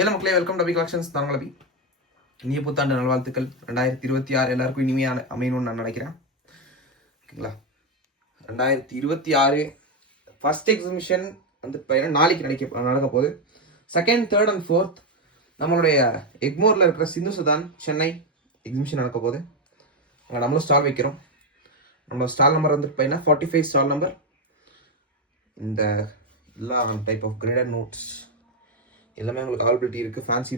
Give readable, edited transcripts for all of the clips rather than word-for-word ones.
ஏல மக்களே, welcome to Abhi collections. நான் அபி. இனிய புத்தாண்டு நல்வாழ்த்துக்கள். 2026 எல்லாருக்கும் இனிமையான அமையணும்னு நான் நினைக்கிறேன். ஓகேங்களா? 2026 ஃபர்ஸ்ட் எக்ஸிபிஷன் வந்து நாளைக்கு நடக்க போகுது. 2nd, 3rd and 4th நம்மளுடைய எக்மோரில் இருக்கிற சிந்து சுதான் சென்னை எக்ஸிபிஷன் நடக்க போகுது. அங்கே நம்மளும் ஸ்டால் வைக்கிறோம். நம்மளோட ஸ்டால் நம்பர் வந்து 45 ஸ்டால் நம்பர். இந்த எல்லா டைப் ஆஃப் கிரேடட் நோட்ஸ் எல்லாமே உங்களுக்கு அவைலபிலிட்டி இருக்குது. ஃபேன்சி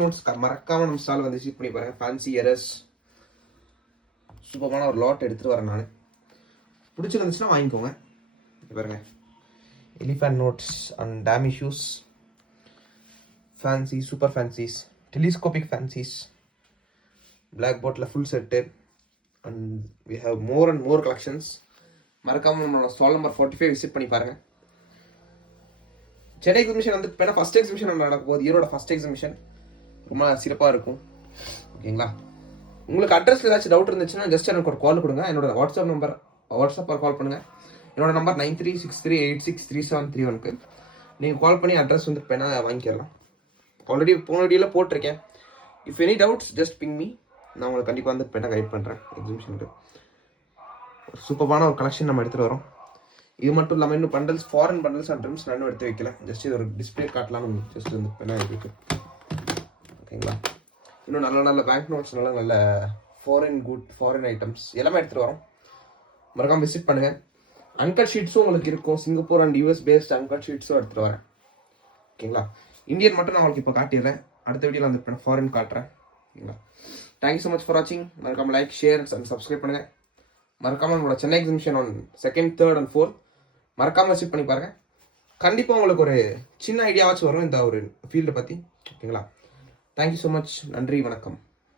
நோட்ஸ் மறக்காமல் நம்ம ஸ்டால் வந்து விசிட் பண்ணி பாருங்கள். ஃபேன்சி எரஸ் சூப்பரான ஒரு லாட் எடுத்துகிட்டு வரேன் நான். பிடிச்சிருந்துச்சுன்னா வாங்கிக்கோங்க. பாருங்கள், எலிஃபேண்ட் நோட்ஸ் அண்ட் டேமி shoes, fancy super fancies, telescopic fancies, black போர்டில் full set and we have more and more collections. மறக்காமல் நம்மளோட ஸ்டால் நம்பர் 45 விசிட் பண்ணி பாருங்கள். சென்னை எக்ஸிபிஷன் வந்து இப்போ ஃபர்ஸ்ட் எக்ஸிபிஷன் நடக்க போகுது. ஈரோட ஃபர்ஸ்ட் எக்ஸிபிஷன் ரொம்ப சிறப்பாக இருக்கும். ஓகேங்களா? உங்களுக்கு அட்ரஸில் ஏதாச்சும் டவுட் இருந்துச்சுன்னா ஜஸ்ட் எனக்கு ஒரு கால் கொடுங்க. என்னோட வாட்ஸ்அப் கால் பண்ணுங்கள். என்னோட நம்பர் 9363863731. நீங்கள் கால் பண்ணி அட்ரஸ் வந்து இப்போ வாங்கிக்கலாம். ஆல்ரெடி போன வீடியோவில் போட்டிருக்கேன். If any doubts just ping me. நான் உங்களுக்கு கண்டிப்பாக வந்து இப்போ கைட் பண்ணுறேன். எக்ஸிபிஷனுக்கு சூப்பரான ஒரு கலெக்ஷன் நம்ம எடுத்துகிட்டு வரோம். இது மட்டும் இல்லாமல் இன்னும் bundles, foreign bundles and trims நான் எடுத்து வைக்கல. ஜஸ்ட் இது ஒரு டிஸ்பிளே காட்டலாம்னு ஜஸ்ட் வந்து பெண்ணாக இருக்கு. ஓகேங்களா? இன்னும் நல்ல பேங்க் நோட்ஸ், நல்ல ஃபாரின் ஐட்டம்ஸ் எல்லாமே எடுத்துகிட்டு வரோம். மறக்காம விசிட் பண்ணுங்கள். அன்கட் ஷீட்ஸும் உங்களுக்கு இருக்கும். Singapore and US based uncut ஷீட்ஸும் எடுத்துகிட்டு வரேன். ஓகேங்களா? இந்தியன் மட்டும் நான் உங்களுக்கு இப்போ காட்டிடுறேன். அடுத்த வீடியோவில் வந்து ஃபாரின் காட்டுறேன். ஓகேங்களா? தேங்க்யூ ஸோ மச் ஃபார் வாட்சிங். மறக்காம லைக், ஷேர் அண்ட் சப்ஸ்கிரைப் பண்ணுங்கள். மறக்காமல் நம்மளோட Chennai exhibition on 2nd, 3rd and 4th மறக்காமல் விசிட் பண்ணி பாருங்கள். கண்டிப்பாக உங்களுக்கு ஒரு சின்ன ஐடியாவாச்சும் வரும் இந்த ஒரு ஃபீல்டை பற்றி. ஓகேங்களா? Thank you so much. நன்றி, வணக்கம்.